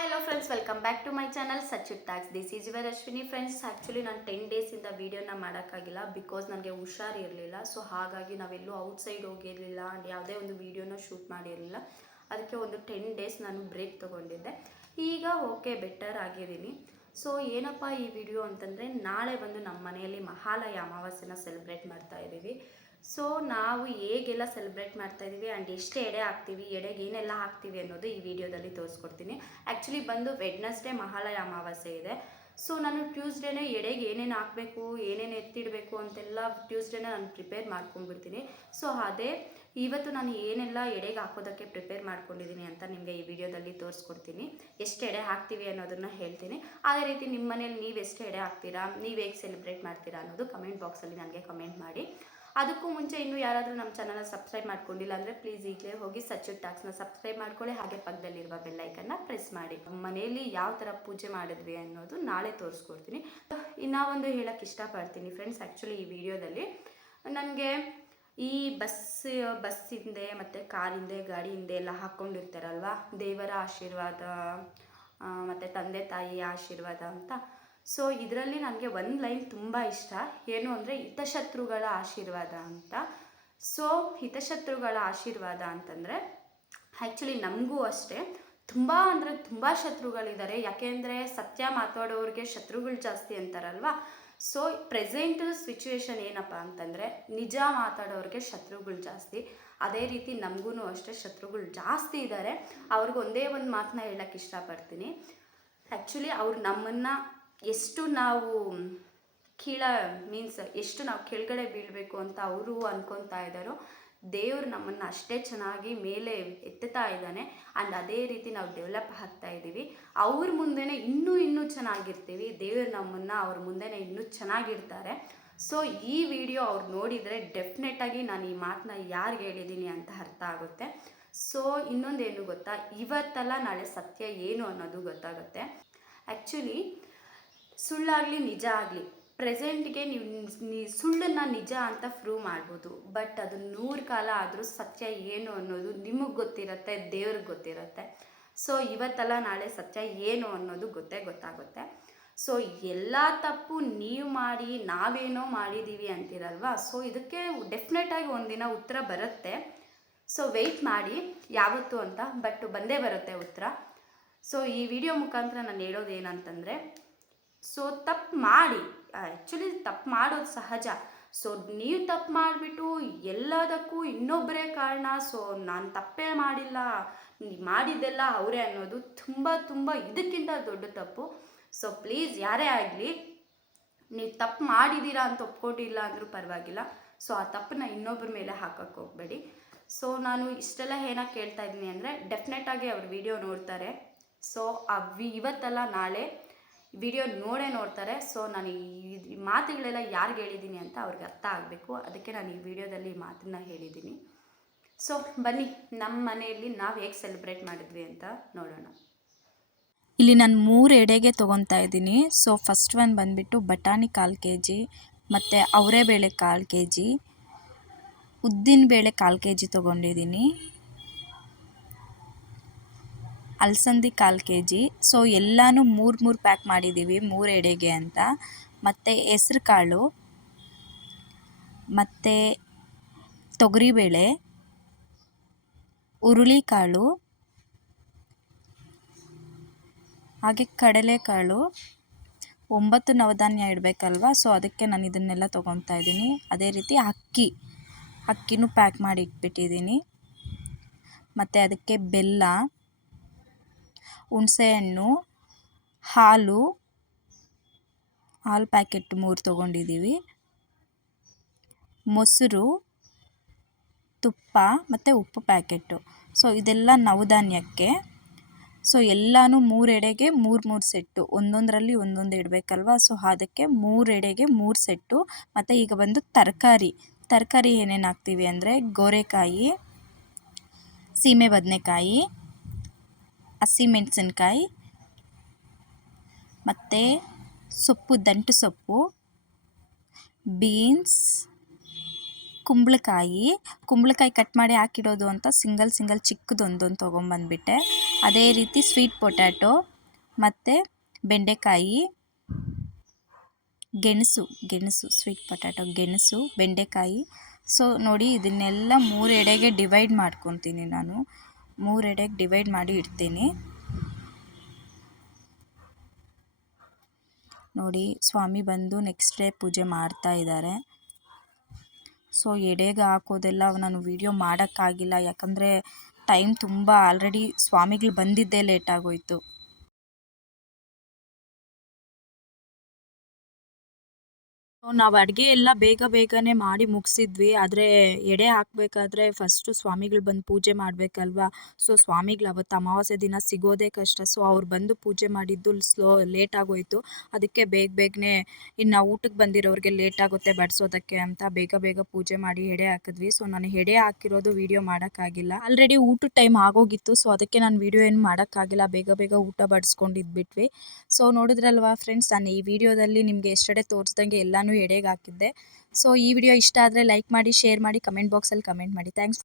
Hi hello friends, welcome back to my channel Sachit talks. This is your Ashwini friends. Actually ನಾನು 10 ಡೇಸಿಂದ ವೀಡಿಯೋನ ಮಾಡೋಕ್ಕಾಗಿಲ್ಲ because ನನಗೆ ಹುಷಾರಿರಲಿಲ್ಲ. ಸೊ ಹಾಗಾಗಿ ನಾವೆಲ್ಲೂ ಔಟ್ಸೈಡ್ ಹೋಗಿರಲಿಲ್ಲ ಆ್ಯಂಡ್ ಯಾವುದೇ ಒಂದು ವೀಡಿಯೋನ ಶೂಟ್ ಮಾಡಿರಲಿಲ್ಲ. ಅದಕ್ಕೆ ಒಂದು 10 ಡೇಸ್ ನಾನು ಬ್ರೇಕ್ ತೊಗೊಂಡಿದ್ದೆ. ಈಗ ಓಕೆ, ಬೆಟರ್ ಆಗಿದ್ದೀನಿ. ಸೊ ಏನಪ್ಪ ಈ ವಿಡಿಯೋ ಅಂತಂದರೆ, ನಾಳೆ ಬಂದು ನಮ್ಮ ಮನೆಯಲ್ಲಿ ಮಹಾಲಯ ಅಮಾವಾಸ್ಯೆನ ಸೆಲೆಬ್ರೇಟ್ ಮಾಡ್ತಾ ಇದ್ದೀವಿ. ಸೊ ನಾವು ಹೇಗೆಲ್ಲ ಸೆಲೆಬ್ರೇಟ್ ಮಾಡ್ತಾ ಇದ್ದೀವಿ ಆ್ಯಂಡ್ ಎಷ್ಟು ಎಡೆ ಹಾಕ್ತೀವಿ, ಎಡೆಗೆ ಏನೆಲ್ಲ ಹಾಕ್ತೀವಿ ಅನ್ನೋದು ಈ ವಿಡಿಯೋದಲ್ಲಿ ತೋರಿಸ್ಕೊಡ್ತೀನಿ. ಆ್ಯಕ್ಚುಲಿ ಬಂದು ವೆಡ್ನೆಸ್ಡೇ ಮಹಾಲಯ ಅಮಾವಾಸ್ಯೆ ಇದೆ. ಸೊ ನಾನು ಟ್ಯೂಸ್ಡೇನೇ ಎಡೆಗೆ ಏನೇನು ಹಾಕಬೇಕು, ಏನೇನು ಎತ್ತಿಡಬೇಕು ಅಂತೆಲ್ಲ ಟ್ಯೂಸ್ಡೇನೇ ನಾನು ಪ್ರಿಪೇರ್ ಮಾಡ್ಕೊಂಡ್ಬಿಡ್ತೀನಿ. ಸೊ ಅದೇ ಇವತ್ತು ನಾನು ಏನೆಲ್ಲ ಎಡೆಗೆ ಹಾಕೋದಕ್ಕೆ ಪ್ರಿಪೇರ್ ಮಾಡ್ಕೊಂಡಿದ್ದೀನಿ ಅಂತ ನಿಮಗೆ ಈ ವಿಡಿಯೋದಲ್ಲಿ ತೋರಿಸ್ಕೊಡ್ತೀನಿ. ಎಷ್ಟು ಎಡೆ ಹಾಕ್ತೀವಿ ಅನ್ನೋದನ್ನು ಹೇಳ್ತೀನಿ. ಅದೇ ರೀತಿ ನಿಮ್ಮ ಮನೇಲಿ ನೀವು ಎಷ್ಟು ಎಡೆ ಹಾಕ್ತೀರಾ, ನೀವು ಹೇಗೆ ಸೆಲೆಬ್ರೇಟ್ ಮಾಡ್ತೀರಾ ಅನ್ನೋದು ಕಮೆಂಟ್ ಬಾಕ್ಸಲ್ಲಿ ನನಗೆ ಕಮೆಂಟ್ ಮಾಡಿ. ಅದಕ್ಕೂ ಮುಂಚೆ ಇನ್ನೂ ಯಾರಾದರೂ ನಮ್ಮ ಚಾನಲ್ನ ಸಬ್ಸ್ಕ್ರೈಬ್ ಮಾಡ್ಕೊಂಡಿಲ್ಲ ಅಂದರೆ ಪ್ಲೀಸ್ ಈಗಲೇ ಹೋಗಿ ಸಚಿತ್ ಟ್ಯಾಕ್ಸ್ನ ಸಬ್ಸ್ಕ್ರೈಬ್ ಮಾಡ್ಕೊಳ್ಳಿ. ಹಾಗೆ ಪಕ್ಕದಲ್ಲಿರುವ ಬೆಲ್ಲೈಕನ್ನ ಪ್ರೆಸ್ ಮಾಡಿ. ಮನೆಯಲ್ಲಿ ಯಾವ ಥರ ಪೂಜೆ ಮಾಡಿದ್ವಿ ಅನ್ನೋದು ನಾಳೆ ತೋರಿಸ್ಕೊಡ್ತೀನಿ. ಇನ್ನೂ ಒಂದು ಹೇಳೋಕ್ಕೆ ಇಷ್ಟಪಡ್ತೀನಿ ಫ್ರೆಂಡ್ಸ್. ಆ್ಯಕ್ಚುಲಿ ಈ ವಿಡಿಯೋದಲ್ಲಿ ನನಗೆ ಈ ಬಸ್ ಹಿಂದೆ ಮತ್ತು ಕಾರ್ ಹಿಂದೆ, ಗಾಡಿ ಹಿಂದೆ ಎಲ್ಲ ಹಾಕ್ಕೊಂಡಿರ್ತಾರಲ್ವ, ದೇವರ ಆಶೀರ್ವಾದ ಮತ್ತು ತಂದೆ ತಾಯಿಯ ಆಶೀರ್ವಾದ ಅಂತ. ಸೊ ಇದರಲ್ಲಿ ನನಗೆ ಒಂದು ಲೈನ್ ತುಂಬ ಇಷ್ಟ. ಏನು ಅಂದರೆ, ಹಿತಶತ್ರುಗಳ ಆಶೀರ್ವಾದ ಅಂತ. ಸೊ ಹಿತಶತ್ರುಗಳ ಆಶೀರ್ವಾದ ಅಂತಂದರೆ ಆ್ಯಕ್ಚುಲಿ ನಮಗೂ ಅಷ್ಟೇ ತುಂಬ ಅಂದರೆ ತುಂಬ ಶತ್ರುಗಳಿದ್ದಾರೆ. ಯಾಕೆಂದರೆ ಸತ್ಯ ಮಾತಾಡೋರಿಗೆ ಶತ್ರುಗಳು ಜಾಸ್ತಿ ಅಂತಾರಲ್ವ. ಸೊ ಪ್ರೆಸೆಂಟ್ ಸಿಚುವೇಶನ್ ಏನಪ್ಪ ಅಂತಂದರೆ, ನಿಜ ಮಾತಾಡೋರಿಗೆ ಶತ್ರುಗಳು ಜಾಸ್ತಿ. ಅದೇ ರೀತಿ ನಮಗೂ ಅಷ್ಟೇ ಶತ್ರುಗಳು ಜಾಸ್ತಿ ಇದ್ದಾರೆ. ಅವ್ರಿಗೆ ಒಂದೇ ಒಂದು ಮಾತನ್ನ ಹೇಳೋಕ್ಕೆ ಇಷ್ಟಪಡ್ತೀನಿ. ಆ್ಯಕ್ಚುಲಿ ಅವ್ರು ನಮ್ಮನ್ನು ಎಷ್ಟು ನಾವು ಎಷ್ಟು ನಾವು ಕೆಳಗಡೆ ಬೀಳಬೇಕು ಅಂತ ಅವರು ಅನ್ಕೊತಾ ಇದ್ದಾರೋ, ದೇವ್ರು ನಮ್ಮನ್ನು ಅಷ್ಟೇ ಚೆನ್ನಾಗಿ ಮೇಲೆ ಎತ್ತುತ್ತಾ ಇದ್ದಾನೆ. ಆ್ಯಂಡ್ ಅದೇ ರೀತಿ ನಾವು ಡೆವಲಪ್ ಆಗ್ತಾ ಇದ್ದೀವಿ. ಅವ್ರ ಮುಂದೆನೇ ಇನ್ನೂ ಚೆನ್ನಾಗಿರ್ತೀವಿ. ದೇವ್ರು ನಮ್ಮನ್ನು ಅವ್ರ ಮುಂದೆನೇ ಇನ್ನೂ ಚೆನ್ನಾಗಿರ್ತಾರೆ. ಸೊ ಈ ವಿಡಿಯೋ ಅವ್ರು ನೋಡಿದರೆ ಡೆಫಿನೆಟಾಗಿ ನಾನು ಈ ಮಾತನ್ನ ಯಾರಿಗೆ ಹೇಳಿದ್ದೀನಿ ಅಂತ ಅರ್ಥ ಆಗುತ್ತೆ. ಸೊ ಇನ್ನೊಂದೇನು ಗೊತ್ತಾ, ಇವತ್ತಲ್ಲ ನಾಳೆ ಸತ್ಯ ಏನು ಅನ್ನೋದು ಗೊತ್ತಾಗುತ್ತೆ. ಆ್ಯಕ್ಚುಲಿ ಸುಳ್ಳಾಗಲಿ ನಿಜ ಆಗಲಿ, ಪ್ರೆಸೆಂಟ್ಗೆ ನೀವು ಸುಳ್ಳನ್ನು ನಿಜ ಅಂತ ಪ್ರೂವ್ ಮಾಡ್ಬೋದು. ಬಟ್ ಅದು 100 ಕಾಲ ಆದರೂ ಸತ್ಯ ಏನು ಅನ್ನೋದು ನಿಮಗೆ ಗೊತ್ತಿರುತ್ತೆ, ದೇವ್ರಿಗೆ ಗೊತ್ತಿರುತ್ತೆ. ಸೊ ಇವತ್ತಲ್ಲ ನಾಳೆ ಸತ್ಯ ಏನು ಅನ್ನೋದು ಗೊತ್ತಾಗುತ್ತೆ. ಸೊ ಎಲ್ಲ ತಪ್ಪು ನೀವು ಮಾಡಿ ನಾವೇನೋ ಮಾಡಿದ್ದೀವಿ ಅಂತೀರಲ್ವ. ಸೊ ಇದಕ್ಕೆ ಡೆಫಿನೆಟಾಗಿ ಒಂದಿನ ಉತ್ತರ ಬರುತ್ತೆ. ಸೊ ವೆಯ್ಟ್ ಮಾಡಿ ಯಾವತ್ತು ಅಂತ, ಬಟ್ ಬಂದೇ ಬರುತ್ತೆ ಉತ್ತರ. ಸೊ ಈ ವಿಡಿಯೋ ಮುಖಾಂತರ ನಾನು ಹೇಳೋದು ಏನಂತಂದರೆ, ಸೊ ತಪ್ಪು ಮಾಡಿ, ಆ್ಯಕ್ಚುಲಿ ತಪ್ಪು ಮಾಡೋದು ಸಹಜ. ಸೊ ನೀವು ತಪ್ಪು ಮಾಡಿಬಿಟ್ಟು ಎಲ್ಲದಕ್ಕೂ ಇನ್ನೊಬ್ಬರೇ ಕಾರಣ, ಸೊ ನಾನು ತಪ್ಪೇ ಮಾಡಿಲ್ಲ, ಮಾಡಿದ್ದೆಲ್ಲ ಅವರೇ ಅನ್ನೋದು ತುಂಬ ಇದಕ್ಕಿಂತ ದೊಡ್ಡ ತಪ್ಪು. ಸೊ ಪ್ಲೀಸ್ ಯಾರೇ ಆಗಲಿ, ನೀವು ತಪ್ಪು ಮಾಡಿದ್ದೀರಾ ಅಂತ ಒಪ್ಕೊಂಡಿಲ್ಲ ಅಂದರೂ ಪರವಾಗಿಲ್ಲ. ಸೊ ಆ ತಪ್ಪನ್ನ ಇನ್ನೊಬ್ಬರ ಮೇಲೆ ಹಾಕೋಕ್ಕೆ ಹೋಗಬೇಡಿ. ಸೊ ನಾನು ಇಷ್ಟೆಲ್ಲ ಏನಕ್ಕೆ ಕೇಳ್ತಾ ಇದ್ದೀನಿ ಅಂದರೆ, ಡೆಫಿನೆಟಾಗಿ ಅವ್ರು ವಿಡಿಯೋ ನೋಡ್ತಾರೆ. ಸೊ ಇವತ್ತಲ್ಲ ನಾಳೆ ವಿಡಿಯೋ ನೋಡ್ತಾರೆ. ಸೊ ನಾನು ಈ ಮಾತುಗಳೆಲ್ಲ ಯಾರಿಗೆ ಹೇಳಿದ್ದೀನಿ ಅಂತ ಅವ್ರಿಗೆ ಅರ್ಥ ಆಗಬೇಕು. ಅದಕ್ಕೆ ನಾನು ಈ ವಿಡಿಯೋದಲ್ಲಿ ಈ ಮಾತನ್ನ ಹೇಳಿದ್ದೀನಿ. ಸೊ ಬನ್ನಿ, ನಮ್ಮ ಮನೆಯಲ್ಲಿ ನಾವು ಹೇಗೆ ಸೆಲೆಬ್ರೇಟ್ ಮಾಡಿದ್ವಿ ಅಂತ ನೋಡೋಣ. ಇಲ್ಲಿ ನಾನು 3 ಎಡೆಗೆ ತೊಗೊತಾ ಇದ್ದೀನಿ. ಸೊ ಫಸ್ಟ್ ಒನ್ ಬಂದುಬಿಟ್ಟು ಬಟಾಣಿ 1/4 kg, ಮತ್ತು ಅವರೆಬೇಳೆ 1/4 kg, ಉದ್ದಿನಬೇಳೆ 1/4 kg ತೊಗೊಂಡಿದ್ದೀನಿ, ಅಲಸಂದಿ 1/4 kg. ಸೊ ಎಲ್ಲನೂ 3 ಪ್ಯಾಕ್ ಮಾಡಿದ್ದೀವಿ 3 ಎಡೆಗೆ ಅಂತ. ಮತ್ತು ಹೆಸ್ರು ಕಾಳು, ಮತ್ತು ತೊಗರಿಬೇಳೆ, ಹುರುಳಿಕಾಳು, ಹಾಗೆ ಕಡಲೆಕಾಳು. 9 ನವಧಾನ್ಯ ಇಡಬೇಕಲ್ವ. ಸೊ ಅದಕ್ಕೆ ನಾನು ಇದನ್ನೆಲ್ಲ ತೊಗೊತಾ ಇದ್ದೀನಿ. ಅದೇ ರೀತಿ ಅಕ್ಕಿನೂ ಪ್ಯಾಕ್ ಮಾಡಿ ಇಟ್ಬಿಟ್ಟಿದ್ದೀನಿ. ಮತ್ತು ಅದಕ್ಕೆ ಬೆಲ್ಲ, ಹುಣಸೆಹಣ್ಣು, ಹಾಲು ಪ್ಯಾಕೆಟ್ 3 ತೊಗೊಂಡಿದ್ದೀವಿ, ಮೊಸರು, ತುಪ್ಪ ಮತ್ತು ಉಪ್ಪು ಪ್ಯಾಕೆಟು. ಸೊ ಇದೆಲ್ಲ ನವಧಾನ್ಯಕ್ಕೆ. ಸೊ ಎಲ್ಲನೂ 3 ಎಡೆಗೆ 3 ಸೆಟ್ಟು, ಒಂದೊಂದರಲ್ಲಿ ಒಂದೊಂದು ಇಡಬೇಕಲ್ವ. ಸೊ ಅದಕ್ಕೆ 3 ಎಡೆಗೆ 3 ಸೆಟ್ಟು. ಮತ್ತು ಈಗ ಬಂದು ತರಕಾರಿ ಏನೇನು ಹಾಕ್ತೀವಿ ಅಂದರೆ, ಗೋರೆಕಾಯಿ, ಸೀಮೆ ಬದನೆಕಾಯಿ, ಹಸಿಮೆಣಸಿನ್ಕಾಯಿ, ಮತ್ತು ದಂಟು ಸೊಪ್ಪು, ಬೀನ್ಸ್, ಕುಂಬಳಕಾಯಿ ಕಟ್ ಮಾಡಿ ಹಾಕಿಡೋದು ಅಂತ ಸಿಂಗಲ್ ಚಿಕ್ಕದೊಂದೊಂದು ತೊಗೊಂಬಂದ್ಬಿಟ್ಟೆ. ಅದೇ ರೀತಿ ಸ್ವೀಟ್ ಪೊಟ್ಯಾಟೊ ಮತ್ತು ಬೆಂಡೆಕಾಯಿ, ಗೆಣಸು ಸ್ವೀಟ್ ಪೊಟ್ಯಾಟೊ, ಬೆಂಡೆಕಾಯಿ. ಸೊ ನೋಡಿ, ಇದನ್ನೆಲ್ಲ 3 ಎಡೆಗೆ ಡಿವೈಡ್ ಮಾಡ್ಕೊತೀನಿ ನಾನು. 3 ಎಡೆಗೆ ಡಿವೈಡ್ ಮಾಡಿ ಇಡ್ತೀನಿ. ನೋಡಿ, ಸ್ವಾಮಿ ಬಂದು ನೆಕ್ಸ್ಟ್ ಡೇ ಪೂಜೆ ಮಾಡ್ತಾ ಇದ್ದಾರೆ. ಸೊ ಎಡೆಗೆ ಹಾಕೋದೆಲ್ಲ ನಾನು ವಿಡಿಯೋ ಮಾಡೋಕ್ಕಾಗಿಲ್ಲ, ಯಾಕಂದರೆ ಟೈಮ್ ತುಂಬ ಆಲ್ರೆಡಿ ಸ್ವಾಮಿಗಳು ಬಂದಿದ್ದೇ ಲೇಟಾಗೋಯಿತು. ನಾವು ಅಡುಗೆ ಎಲ್ಲ ಬೇಗನೆ ಮಾಡಿ ಮುಗಿಸಿದ್ವಿ. ಆದರೆ ಎಡೆ ಹಾಕಬೇಕಾದ್ರೆ ಫಸ್ಟು ಸ್ವಾಮಿಗಳು ಬಂದು ಪೂಜೆ ಮಾಡಬೇಕಲ್ವಾ. ಸೊ ಸ್ವಾಮಿಗಳು ಅವತ್ತು ಅಮಾವಾಸ್ಯೆ ದಿನ ಸಿಗೋದೇ ಕಷ್ಟ. ಸೊ ಅವ್ರು ಬಂದು ಪೂಜೆ ಮಾಡಿದ್ದು ಲೇಟ್ ಆಗೋಯಿತು. ಅದಕ್ಕೆ ಬೇಗನೆ ಇನ್ನು ಊಟಕ್ಕೆ ಬಂದಿರೋರಿಗೆ ಲೇಟ್ ಆಗುತ್ತೆ ಬಡಿಸೋದಕ್ಕೆ ಅಂತ ಬೇಗ ಪೂಜೆ ಮಾಡಿ ಎಡೆ ಹಾಕಿದ್ವಿ. ಸೊ ನಾನು ಎಡೆ ಹಾಕಿರೋದು ವಿಡಿಯೋ ಮಾಡೋಕ್ಕಾಗಿಲ್ಲ, ಆಲ್ರೆಡಿ ಊಟದ ಟೈಮ್ ಆಗೋಗಿತ್ತು. ಸೊ ಅದಕ್ಕೆ ನಾನು ವಿಡಿಯೋ ಏನು ಮಾಡೋಕ್ಕಾಗಿಲ್ಲ, ಬೇಗ ಊಟ ಬಡಿಸ್ಕೊಂಡು ಇದ್ಬಿಟ್ವಿ. ಸೊ ನೋಡಿದ್ರಲ್ವಾ ಫ್ರೆಂಡ್ಸ್, ನಾನು ಈ ವಿಡಿಯೋದಲ್ಲಿ ನಿಮಗೆ ಎಸ್ಟರ್ಡೇ ತೋರಿಸ್ದಂಗೆ ಎಲ್ಲನೂ ಎಡೆಗೆ ಹಾಕಿದ್ದೆ. ಸೊ ಈ ವಿಡಿಯೋ ಇಷ್ಟ ಆದರೆ ಲೈಕ್ ಮಾಡಿ, ಶೇರ್ ಮಾಡಿ, ಕಮೆಂಟ್ ಬಾಕ್ಸಲ್ಲಿ ಕಮೆಂಟ್ ಮಾಡಿ. ಥ್ಯಾಂಕ್ಸ್.